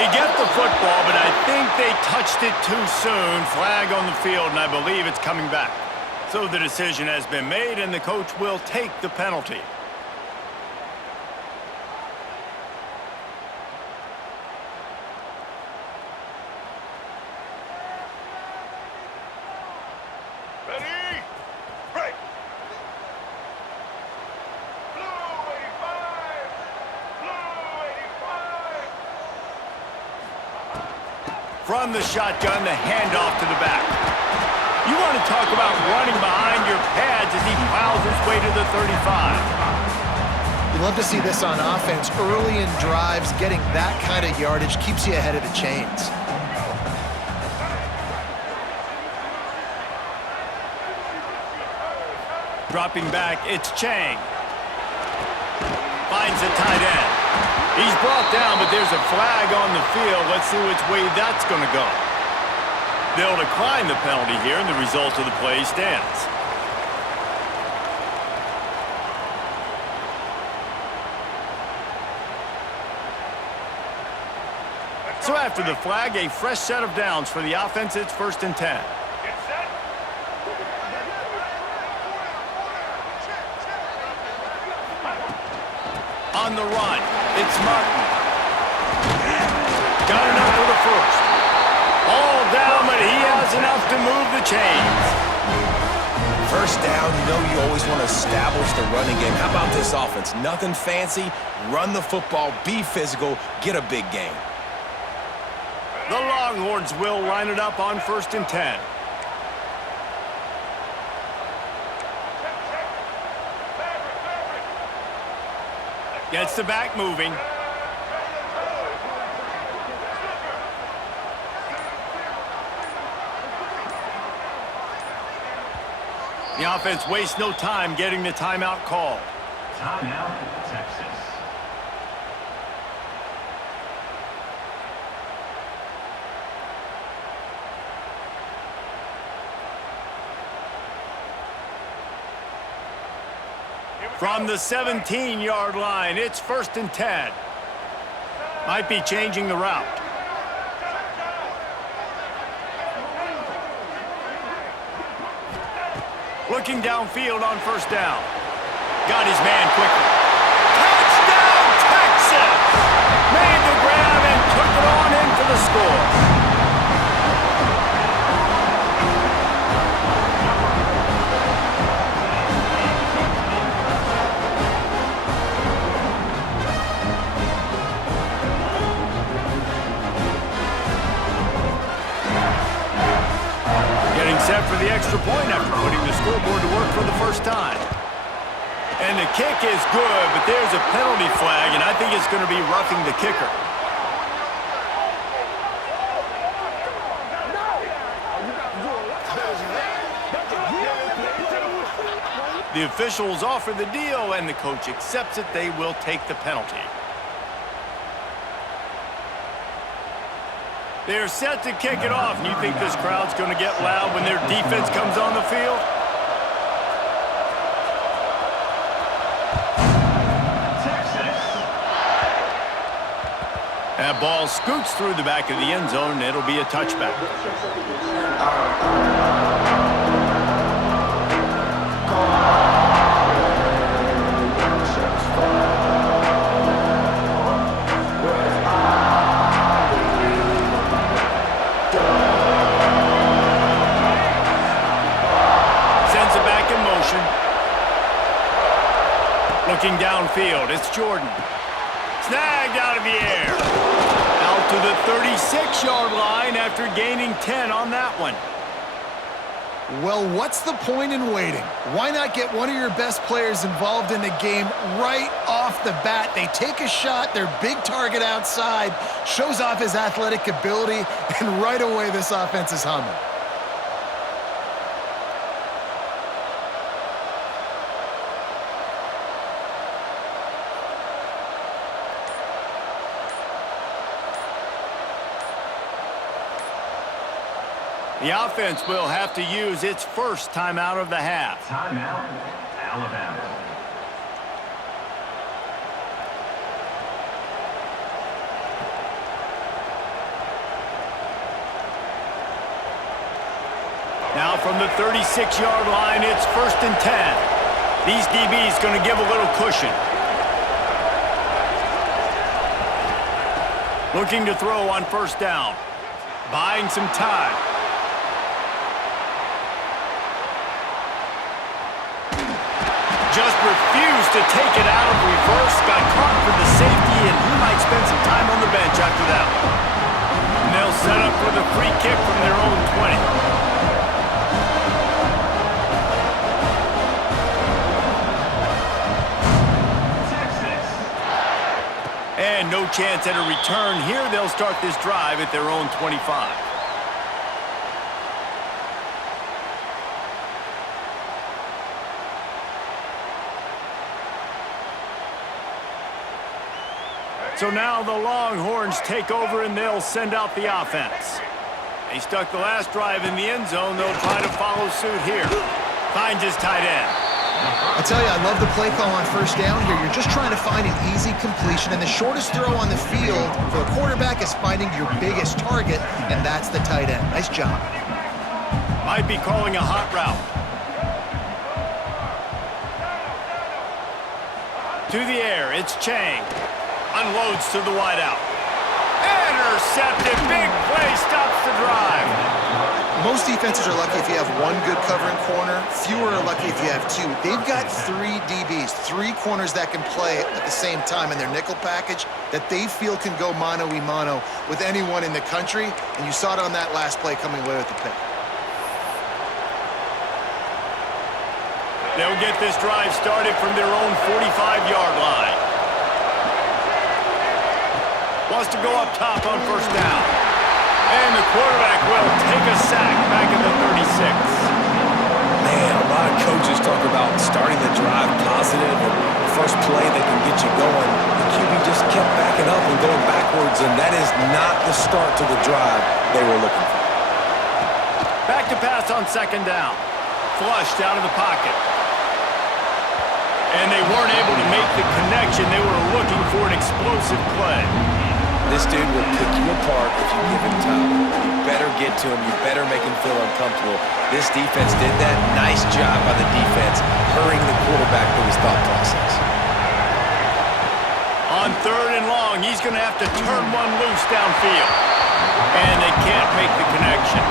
They get the football, but I think they touched it too soon. Flag on the field, and I believe it's coming back. So the decision has been made, and the coach will take the penalty. From the shotgun, the handoff to the back. You want to talk about running behind your pads as he plows his way to the 35. You love to see this on offense. Early in drives, getting that kind of yardage keeps you ahead of the chains. Dropping back, it's Chang. Finds the tight end. He's brought down, but there's a flag on the field. Let's see which way that's going to go. They'll decline the penalty here, and the result of the play stands. So after the flag, a fresh set of downs for the offense. It's 1st and 10. On the run, it's Martin. Got enough for the first. All down, but he has enough to move the chains. First down, you know you always want to establish the running game. How about this offense? Nothing fancy. Run the football, be physical, get a big gain. The Longhorns will line it up on 1st and 10. Gets the back moving. The offense wastes no time getting the timeout called. Timeout, Texas. From the 17-yard line, it's 1st and 10. Might be changing the route. Looking downfield on 1st down. Got his man quickly. Touchdown, Texas! Made the grab and took it on in for the score. Set for the extra point after putting the scoreboard to work for the first time. And the kick is good, but there's a penalty flag, and I think it's going to be roughing the kicker. The officials offer the deal, and the coach accepts it. They will take the penalty. They're set to kick it off, and you think this crowd's going to get loud when their defense comes on the field? Texas. That ball scoots through the back of the end zone, and it'll be a touchback. Looking downfield, it's Jordan. Snagged out of the air. Out to the 36-yard line after gaining 10 on that one. Well, what's the point in waiting? Why not get one of your best players involved in the game right off the bat? They take a shot, their big target outside, shows off his athletic ability, and right away this offense is humming. The offense will have to use its first timeout of the half. Timeout, Alabama. from the 36-yard line, it's 1st and 10. These DBs going to give a little cushion. Looking to throw on 1st down. Buying some time. Just refused to take it out of reverse. Got caught for the safety, and he might spend some time on the bench after that one. And they'll set up for the free kick from their own 20. And no chance at a return here. They'll start this drive at their own 25. So now the Longhorns take over and they'll send out the offense. They stuck the last drive in the end zone. They'll try to follow suit here. Finds his tight end. I tell you, I love the play call on 1st down here. You're just trying to find an easy completion, and the shortest throw on the field for a quarterback is finding your biggest target, and that's the tight end. Nice job. Might be calling a hot route. To the air, it's Chang. Unloads to the wideout. Intercepted. Big play stops the drive. Most defenses are lucky if you have one good covering corner. Fewer are lucky if you have two. They've got 3 DBs, 3 corners that can play at the same time in their nickel package that they feel can go mano-a-mano with anyone in the country, and you saw it on that last play coming away with the pick. They'll get this drive started from their own 45-yard line. Wants to go up top on 1st down. And the quarterback will take a sack back at the 36. Man, a lot of coaches talk about starting the drive positive and the first play that can get you going. The QB just kept backing up and going backwards, and that is not the start to the drive they were looking for. Back to pass on 2nd down. Flushed out of the pocket. And they weren't able to make the connection. They were looking for an explosive play. This dude will pick you apart if you give him time. You better get to him. You better make him feel uncomfortable. This defense did that. Nice job by the defense, hurrying the quarterback through his thought process. On 3rd and long, he's going to have to turn one loose downfield. And they can't make the connection.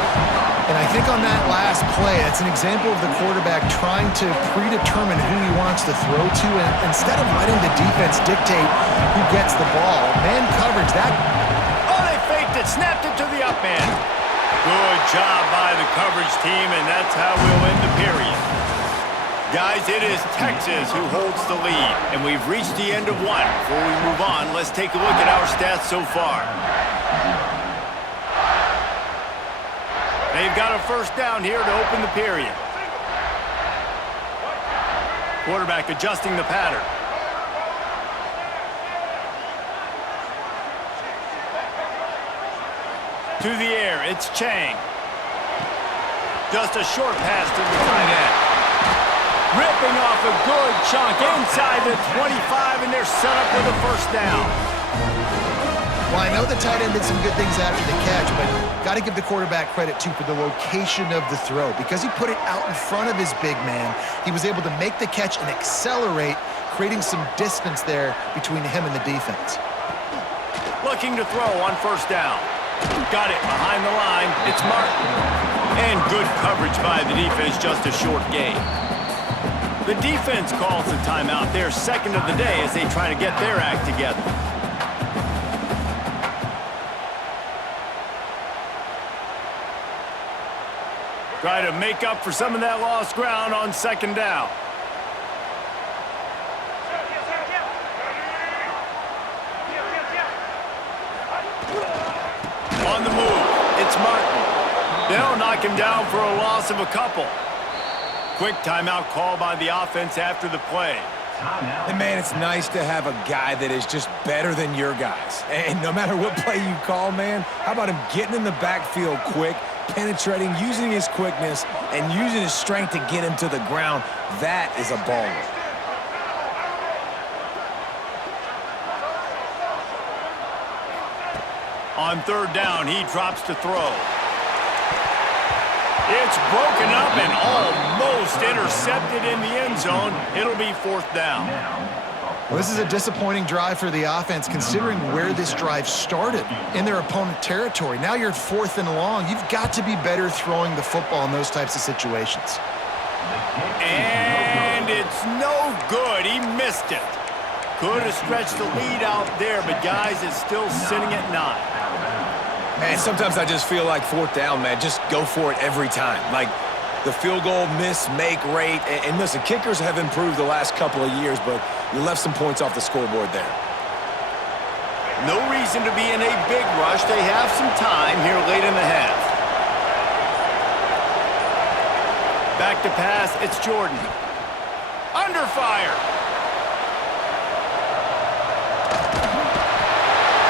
And I think on that last play, it's an example of the quarterback trying to predetermine who he wants to throw to, and instead of letting the defense dictate who gets the ball. Man coverage, that... Oh, they faked it, snapped it to the up man. Good job by the coverage team, and that's how we'll end the period. Guys, it is Texas who holds the lead, and we've reached the end of one. Before we move on, let's take a look at our stats so far. They've got a 1st down here to open the period. Quarterback adjusting the pattern. To the air, it's Chang. Just a short pass to the tight end. Ripping off a good chunk inside the 25, and they're set up with a 1st down. Well, I know the tight end did some good things after the catch, but got to give the quarterback credit, too, for the location of the throw. Because he put it out in front of his big man, he was able to make the catch and accelerate, creating some distance there between him and the defense. Looking to throw on 1st down. Got it behind the line. It's Martin. And good coverage by the defense, just a short gain. The defense calls the timeout, their 2nd of the day, as they try to get their act together. Try to make up for some of that lost ground on 2nd down. On the move, it's Martin. They'll knock him down for a loss of a couple. Quick timeout call by the offense after the play. And man, it's nice to have a guy that is just better than your guys. And no matter what play you call, man, how about him getting in the backfield quick, penetrating, using his quickness, and using his strength to get him to the ground? That is a baller. On 3rd down, he drops to throw. It's broken up and almost intercepted in the end zone. It'll be 4th down. Well, this is a disappointing drive for the offense, considering where this drive started, in their opponent territory. Now you're at 4th and long. You've got to be better throwing the football in those types of situations. And it's no good. He missed it. Could have stretched the lead out there, but guys, it's still sitting at 9. Man, sometimes I just feel like 4th down, man. Just go for it every time. Like, the field goal miss-make rate. And listen, kickers have improved the last couple of years, but you left some points off the scoreboard there. No reason to be in a big rush. They have some time here late in the half. Back to pass, it's Jordan. Under fire.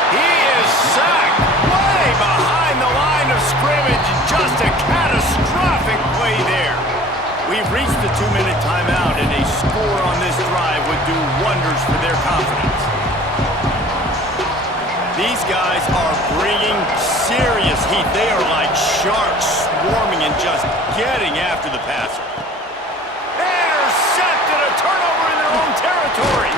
He is sacked way behind the line of scrimmage. Just a catastrophic play there. We've reached the 2-minute timeout, and a score on this drive would do wonders for their confidence. These guys are bringing serious heat. They are like sharks swarming and just getting after the passer. Intercepted, a turnover in their own territory.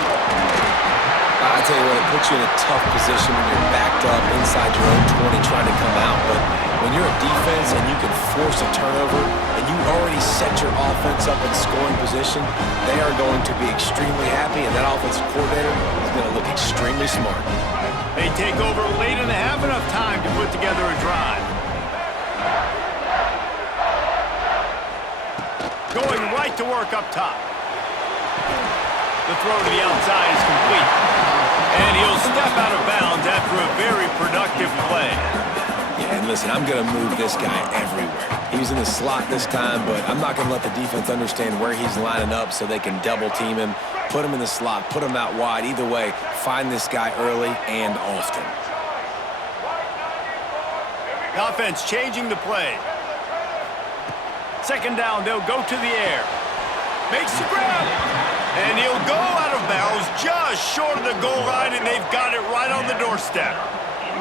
I tell you what, it puts you in a tough position when you're backed up inside your own 20 trying to come out. But when you're a defense and you can force a turnover and you already set your offense up in scoring position, they are going to be extremely happy, and that offensive coordinator is going to look extremely smart. They take over late in the half, enough time to put together a drive. Going right to work up top. The throw to the outside is complete. And he'll step out of bounds after a very productive play. Yeah, and listen, I'm going to move this guy everywhere. He was in the slot this time, but I'm not going to let the defense understand where he's lining up so they can double team him, put him in the slot, put him out wide. Either way, find this guy early and often. The offense changing the play. 2nd down, they'll go to the air. Makes the grab. And he'll go out of bounds just short of the goal line, and they've got it right on the doorstep.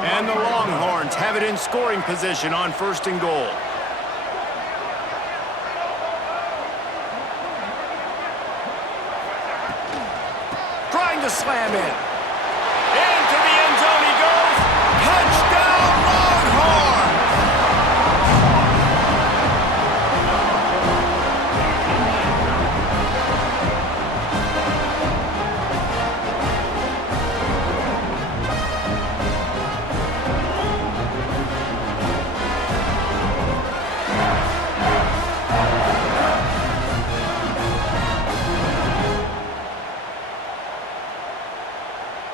And the Longhorns have it in scoring position on 1st and goal. Trying to slam in. Into the end zone he goes. Touchdown, Longhorns!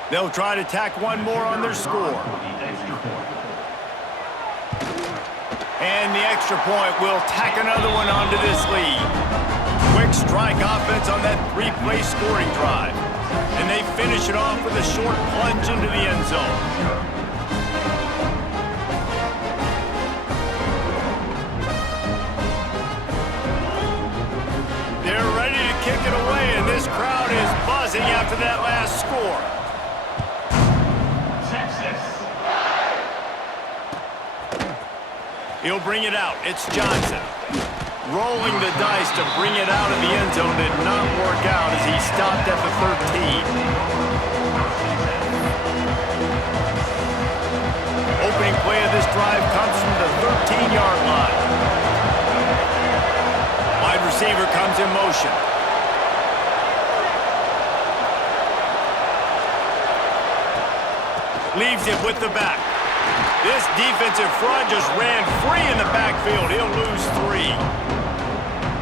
They'll try to tack one more on their score. And the extra point will tack another one onto this lead. Quick strike offense on that 3-play scoring drive. And they finish it off with a short plunge into the end zone. They're ready to kick it away, and this crowd is buzzing after that last score. He'll bring it out. It's Johnson. Rolling the dice to bring it out of the end zone did not work out as he stopped at the 13. Opening play of this drive comes from the 13-yard line. Wide receiver comes in motion. Leaves it with the back. This defensive front just ran free in the backfield. He'll lose 3.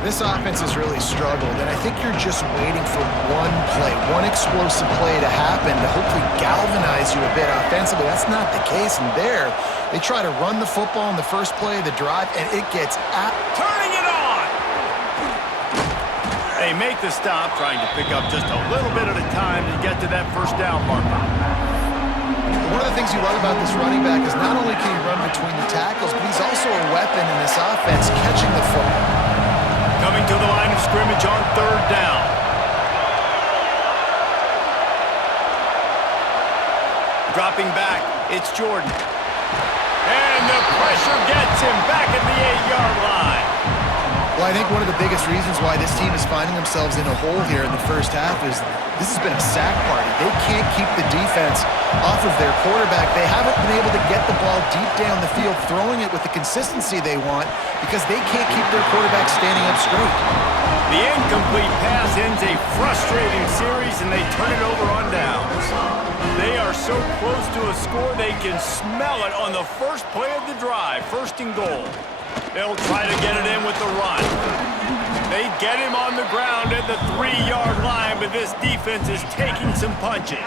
This offense has really struggled, and I think you're just waiting for one play, one explosive play to happen to hopefully galvanize you a bit offensively. That's not the case, and there, they try to run the football in the first play of the drive, and it gets turning it on! They make the stop, trying to pick up just a little bit at a time to get to that 1st down marker. One of the things you love about this running back is not only can he run between the tackles, but he's also a weapon in this offense, catching the football. Coming to the line of scrimmage on 3rd down. Dropping back, it's Jordan. And the pressure gets him back at the 8-yard line. Well, I think one of the biggest reasons why this team is finding themselves in a hole here in the first half is this has been a sack party. They can't keep the defense off of their quarterback. They haven't been able to get the ball deep down the field, throwing it with the consistency they want because they can't keep their quarterback standing up straight. The incomplete pass ends a frustrating series, and they turn it over on downs. They are so close to a score, they can smell it on the first play of the drive, 1st and goal. They'll try to get it in with the run. They get him on the ground at the 3-yard line, but this defense is taking some punches.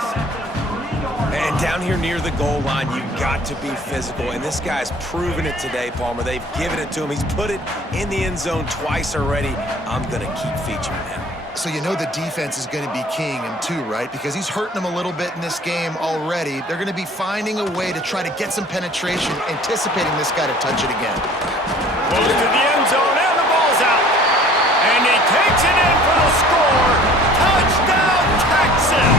And down here near the goal line, you've got to be physical. And this guy's proven it today, Palmer. They've given it to him. He's put it in the end zone twice already. I'm going to keep featuring him. So you know the defense is going to be keying him too, right? Because he's hurting them a little bit in this game already. They're going to be finding a way to try to get some penetration, anticipating this guy to touch it again. Close to the end zone, and the ball's out. And he takes it in for the score. Touchdown, Texas!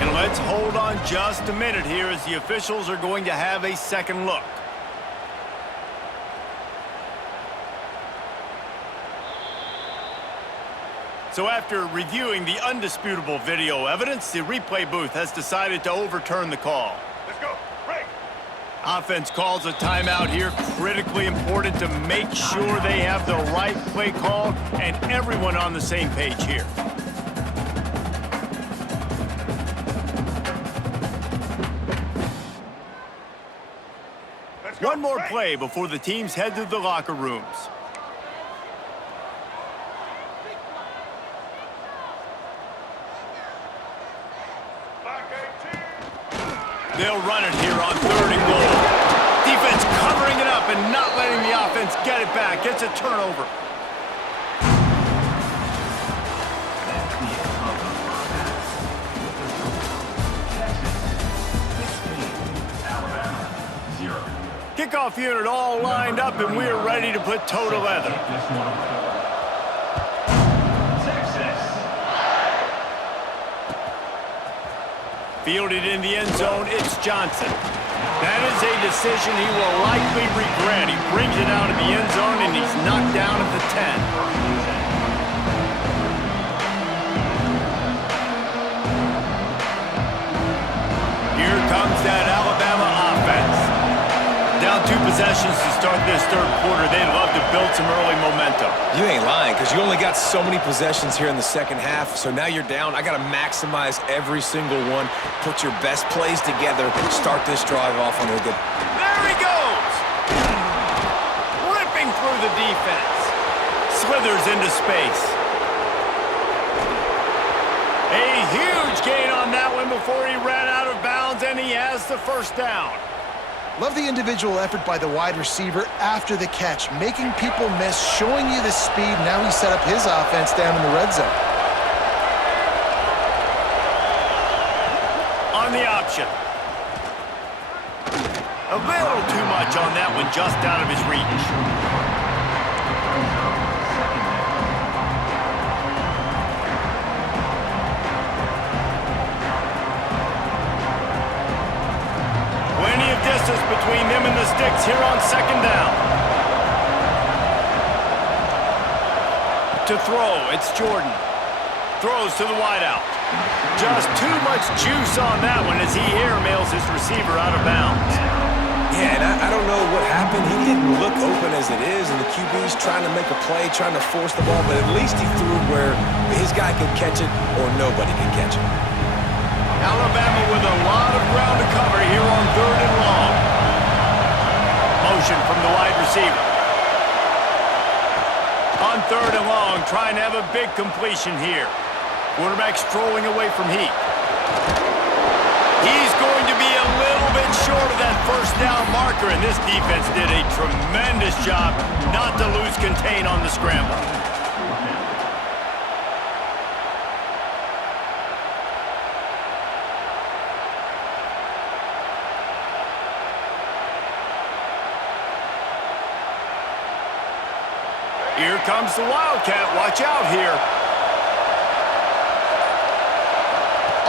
And let's hold on just a minute here as the officials are going to have a second look. So after reviewing the undisputable video evidence, the replay booth has decided to overturn the call. Let's go. Break. Offense calls a timeout here. Critically important to make sure they have the right play call and everyone on the same page here. Let's go. One more Break. play before the teams head to the locker rooms. They'll run it here on 3rd and goal. Defense covering it up and not letting the offense get it back. Gets a turnover. Kickoff unit all lined up, and we are ready to put toe to leather. Fielded in the end zone, it's Johnson. That is a decision he will likely regret. He brings it out of the end zone, and he's knocked down at the 10. Here comes that Alabama offense. Down 2 possessions to start this 3rd quarter. They'd love to build some early momentum. You ain't lying, because you only got so many possessions here in the second half, so now you're down. I got to maximize every single one, put your best plays together, start this drive off on a good... There he goes! Ripping through the defense. Slithers into space. A huge gain on that one before he ran out of bounds, and he has the 1st down. Love the individual effort by the wide receiver after the catch, making people miss, showing you the speed. Now he set up his offense down in the red zone. On the option. A little too much on that one, just out of his reach. Plenty of distance between them and the sticks here on 2nd down. To throw, it's Jordan. Throws to the wideout. Just too much juice on that one as he airmails his receiver out of bounds. Yeah, and I don't know what happened. He didn't look open as it is, and the QB's trying to make a play, trying to force the ball, but at least he threw where his guy could catch it or nobody could catch it. Alabama with a lot of ground to cover here on 3rd and long. Motion from the wide receiver. On 3rd and long, trying to have a big completion here. Quarterback strolling away from Heat. He's going to be a little bit short of that 1st down marker, and this defense did a tremendous job not to lose contain on the scramble. Here comes the Wildcat. Watch out here.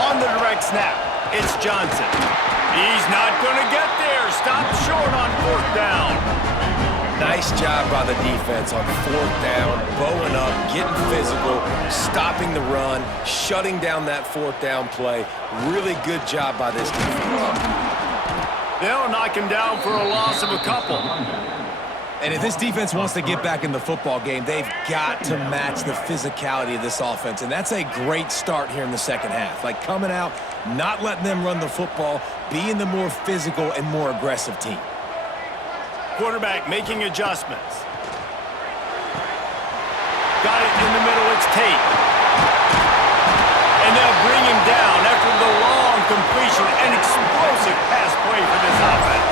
On the direct snap, it's Johnson. He's not going to get there. Stopped short on 4th down. Nice job by the defense on 4th down, bowing up, getting physical, stopping the run, shutting down that 4th down play. Really good job by this defense. They'll knock him down for a loss of a couple. And if this defense wants to get back in the football game, they've got to match the physicality of this offense. And that's a great start here in the second half. Like coming out, not letting them run the football, being the more physical and more aggressive team. Quarterback making adjustments. Got it in the middle, it's Tate. And they'll bring him down after the long completion and explosive pass play for this offense.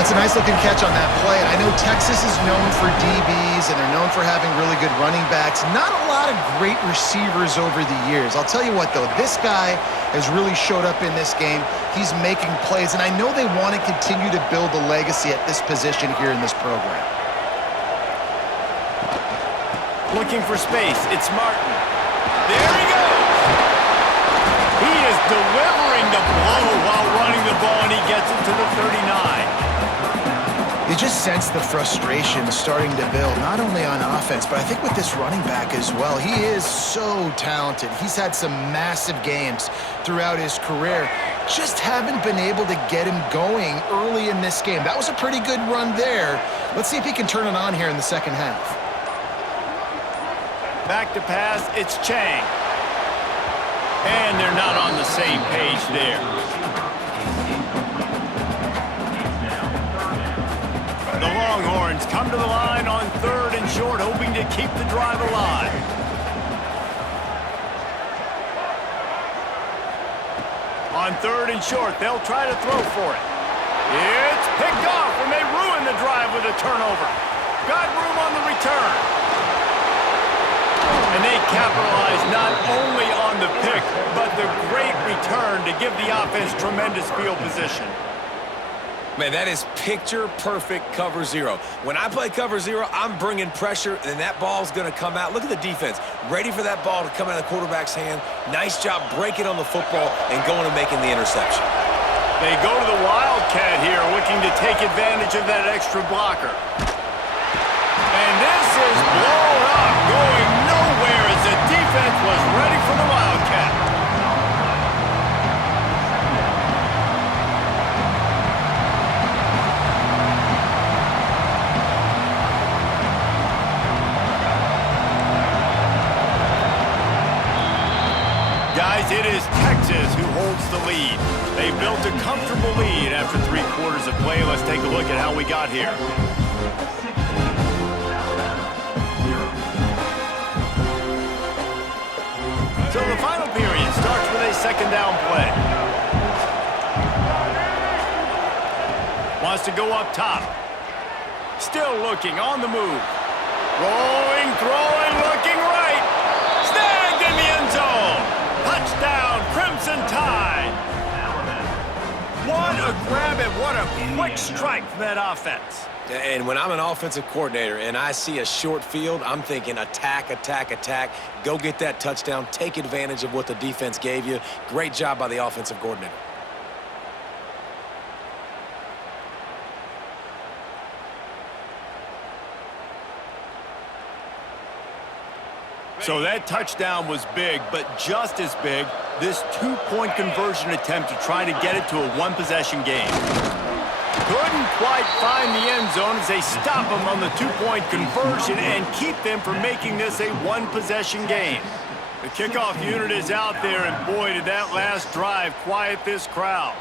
That's a nice-looking catch on that play. I know Texas is known for DBs, and they're known for having really good running backs. Not a lot of great receivers over the years. I'll tell you what, though, this guy has really showed up in this game. He's making plays, and I know they want to continue to build a legacy at this position here in this program. Looking for space, it's Martin. There he goes! He is delivering the blow while running the ball, and he gets it to the 39. You just sense the frustration starting to build, not only on offense, but I think with this running back as well. He is so talented. He's had some massive games throughout his career. Just haven't been able to get him going early in this game. That was a pretty good run there. Let's see if he can turn it on here in the second half. Back to pass, it's Chang. And they're not on the same page there. The Longhorns come to the line on 3rd and short, hoping to keep the drive alive. On 3rd and short, they'll try to throw for it. It's picked off, and they ruin the drive with a turnover. Got room on the return. And they capitalize not only on the pick, but the great return to give the offense tremendous field position. Man, that is picture-perfect cover zero. When I play cover zero, I'm bringing pressure, and that ball's going to come out. Look at the defense. Ready for that ball to come out of the quarterback's hand. Nice job breaking on the football and going and making the interception. They go to the Wildcat here, looking to take advantage of that extra blocker. And this is blown up, going nowhere as the defense was ready for the Wildcat. Guys, it is Texas who holds the lead. They built a comfortable lead after 3 quarters of play. Let's take a look at how we got here. So the final period starts with a 2nd down play. Wants to go up top. Still looking, on the move. Rolling, throwing, looking right. Snagged in the end zone. Touchdown, Crimson Tide. What a grab and what a quick strike from that offense. And when I'm an offensive coordinator and I see a short field, I'm thinking attack, attack, attack. Go get that touchdown. Take advantage of what the defense gave you. Great job by the offensive coordinator. So that touchdown was big, but just as big, this 2-point conversion attempt to try to get it to a 1-possession game. Couldn't quite find the end zone as they stop them on the 2-point conversion and keep them from making this a 1-possession game. The kickoff unit is out there, and boy, did that last drive quiet this crowd.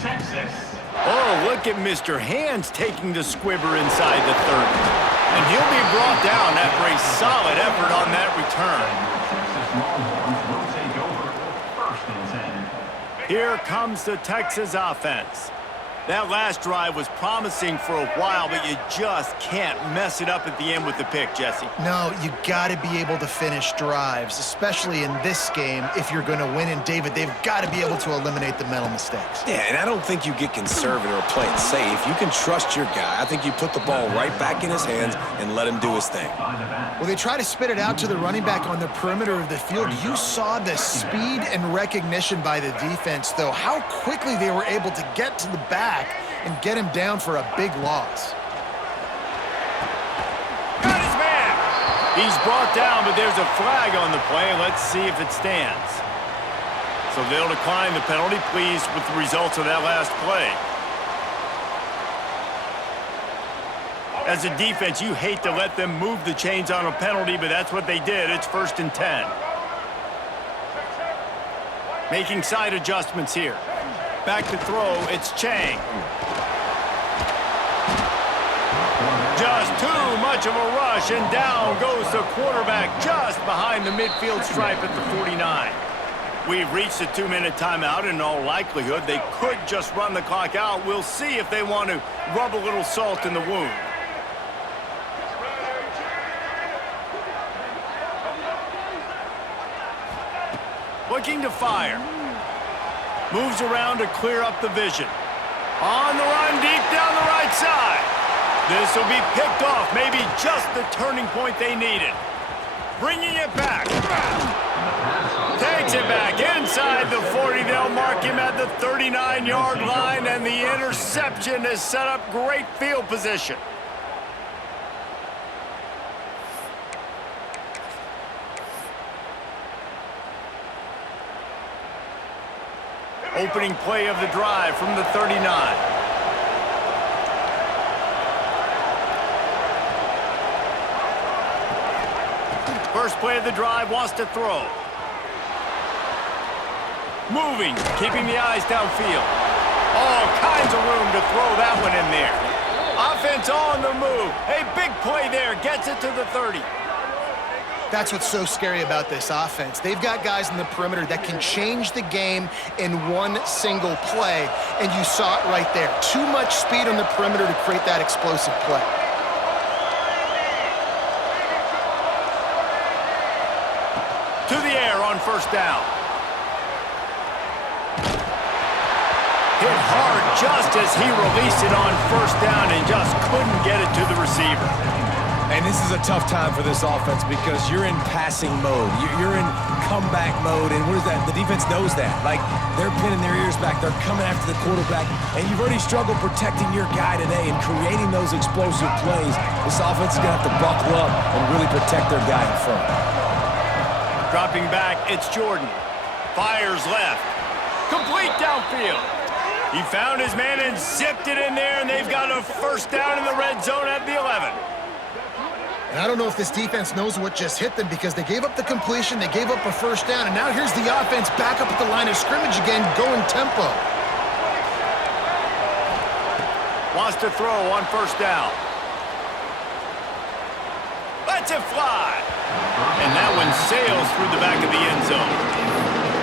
Texas. Oh, look at Mr. Hands taking the squibber inside the 30. And he'll be brought down after a solid effort on that return. Texas Longhorns will take over 1st and 10. Here comes the Texas offense. That last drive was promising for a while, but you just can't mess it up at the end with the pick, Jesse. No, you got to be able to finish drives, especially in this game if you're going to win. And, David, they've got to be able to eliminate the mental mistakes. Yeah, and I don't think you get conservative or play it safe. You can trust your guy. I think you put the ball right back in his hands and let him do his thing. Well, they try to spit it out to the running back on the perimeter of the field. You saw the speed and recognition by the defense, though, how quickly they were able to get to the back and get him down for a big loss. Got his man! He's brought down, but there's a flag on the play. Let's see if it stands. So they'll decline the penalty, pleased with the results of that last play. As a defense, you hate to let them move the chains on a penalty, but that's what they did. It's 1st and 10. Making side adjustments here. Back to throw, it's Chang. Just too much of a rush, and down goes the quarterback just behind the midfield stripe at the 49. We've reached a 2-minute timeout, and in all likelihood, they could just run the clock out. We'll see if they want to rub a little salt in the wound. Looking to fire. Moves around to clear up the vision. On the run, deep down the right side. This will be picked off, maybe just the turning point they needed. Bringing it back. Takes it back inside the 40. They'll mark him at the 39-yard line, and the interception has set up great field position. Opening play of the drive from the 39. First play of the drive, wants to throw. Moving, keeping the eyes downfield. All kinds of room to throw that one in there. Offense on the move. A big play there, gets it to the 30. That's what's so scary about this offense. They've got guys in the perimeter that can change the game in one single play, and you saw it right there. Too much speed on the perimeter to create that explosive play. To the air on 1st down. Hit hard just as he released it on 1st down and just couldn't get it to the receiver. And this is a tough time for this offense because you're in passing mode. You're in comeback mode, and what is that? The defense knows that. Like, they're pinning their ears back. They're coming after the quarterback, and you've already struggled protecting your guy today and creating those explosive plays. This offense is going to have to buckle up and really protect their guy in front. Dropping back, it's Jordan. Fires left. Complete downfield. He found his man and zipped it in there, and they've got a 1st down in the red zone at the 11. And I don't know if this defense knows what just hit them because they gave up the completion, they gave up a 1st down, and now here's the offense back up at the line of scrimmage again, going tempo. Wants to throw on 1st down. Lets it fly. And that one sails through the back of the end zone.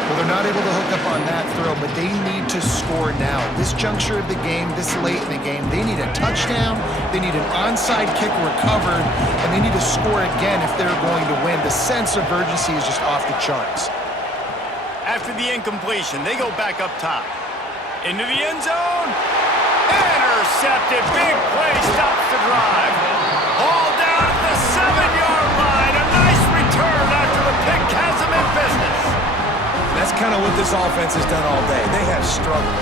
Well, they're not able to hook up on that throw, but they need to score now. This juncture of the game, this late in the game, they need a touchdown, they need an onside kick recovered, and they need to score again if they're going to win. The sense of urgency is just off the charts. After the incompletion, they go back up top. Into the end zone. Intercepted. Big play stops the drive. All down at the 7-yard line. A nice return after the pick has them in business. That's kind of what this offense has done all day. They have struggled.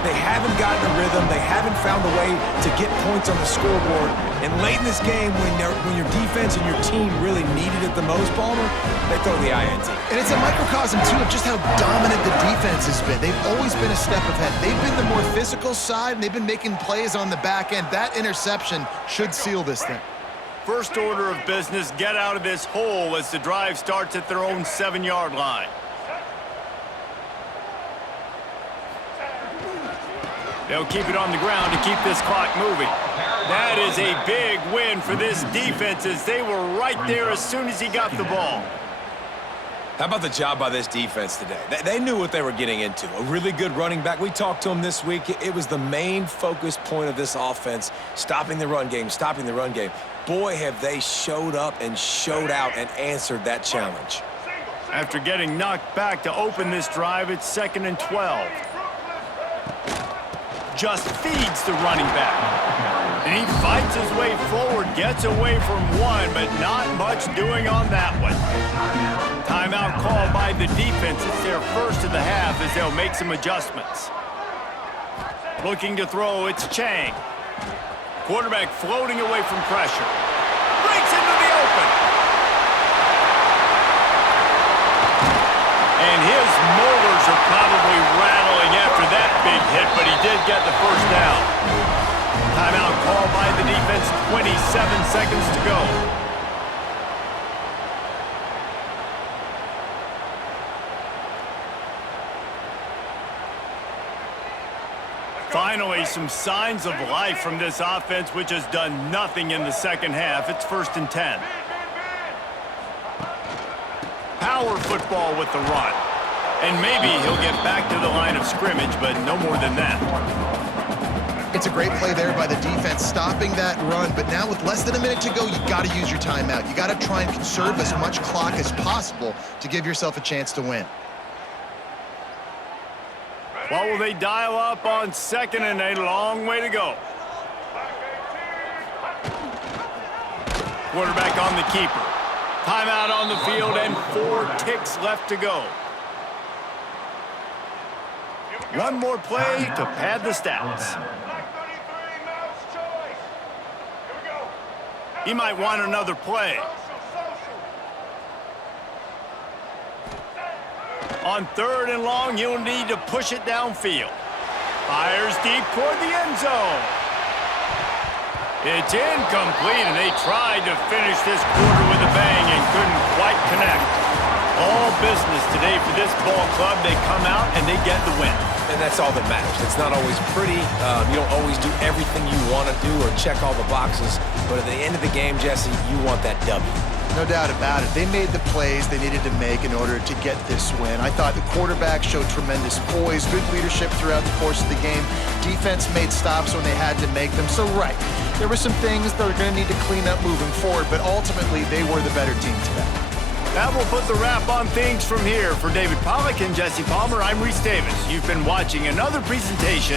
They haven't gotten a rhythm. They haven't found a way to get points on the scoreboard. And late in this game, when your defense and your team really needed it the most, Palmer, they throw the INT. And it's a microcosm, too, of just how dominant the defense has been. They've always been a step ahead. They've been the more physical side, and they've been making plays on the back end. That interception should seal this thing. First order of business, get out of this hole as the drive starts at their own 7-yard line. They'll keep it on the ground to keep this clock moving. That is a big win for this defense as they were right there as soon as he got the ball. How about the job by this defense today? They knew what they were getting into. A really good running back. We talked to him this week. It was the main focus point of this offense, stopping the run game, stopping the run game. Boy, have they showed up and showed out and answered that challenge. After getting knocked back to open this drive, it's 2nd and 12. Just feeds the running back. And he fights his way forward, gets away from one, but not much doing on that one. Timeout called by the defense. It's their first of the half as they'll make some adjustments. Looking to throw, it's Chang. Quarterback floating away from pressure. Breaks into the open. And his molars are probably rattling after that big hit, but he did get the first down. Timeout called by the defense, 27 seconds to go. Finally, some signs of life from this offense, which has done nothing in the second half. It's 1st and 10. Power football with the run. And maybe he'll get back to the line of scrimmage, but no more than that. It's a great play there by the defense, stopping that run. But now with less than a minute to go, you got to use your timeout. You got to try and conserve as much clock as possible to give yourself a chance to win. What will they dial up on 2nd and a long way to go? Quarterback on the keeper. Timeout on the field and 4 ticks left to go. One more play to pad the stats. He might want another play. On 3rd and long, he'll need to push it downfield. Fires deep toward the end zone. It's incomplete, and they tried to finish this quarter with a bang and couldn't quite connect. All business today for this ball club. They come out and they get the win. And that's all that matters. It's not always pretty. You don't always do everything you want to do or check all the boxes. But at the end of the game, Jesse, you want that W. No doubt about it. They made the plays they needed to make in order to get this win. I thought the quarterback showed tremendous poise, good leadership throughout the course of the game. Defense made stops when they had to make them. So, right, there were some things they're going to need to clean up moving forward, but ultimately they were the better team today. That will put the wrap on things from here. For David Pollack and Jesse Palmer, I'm Reese Davis. You've been watching another presentation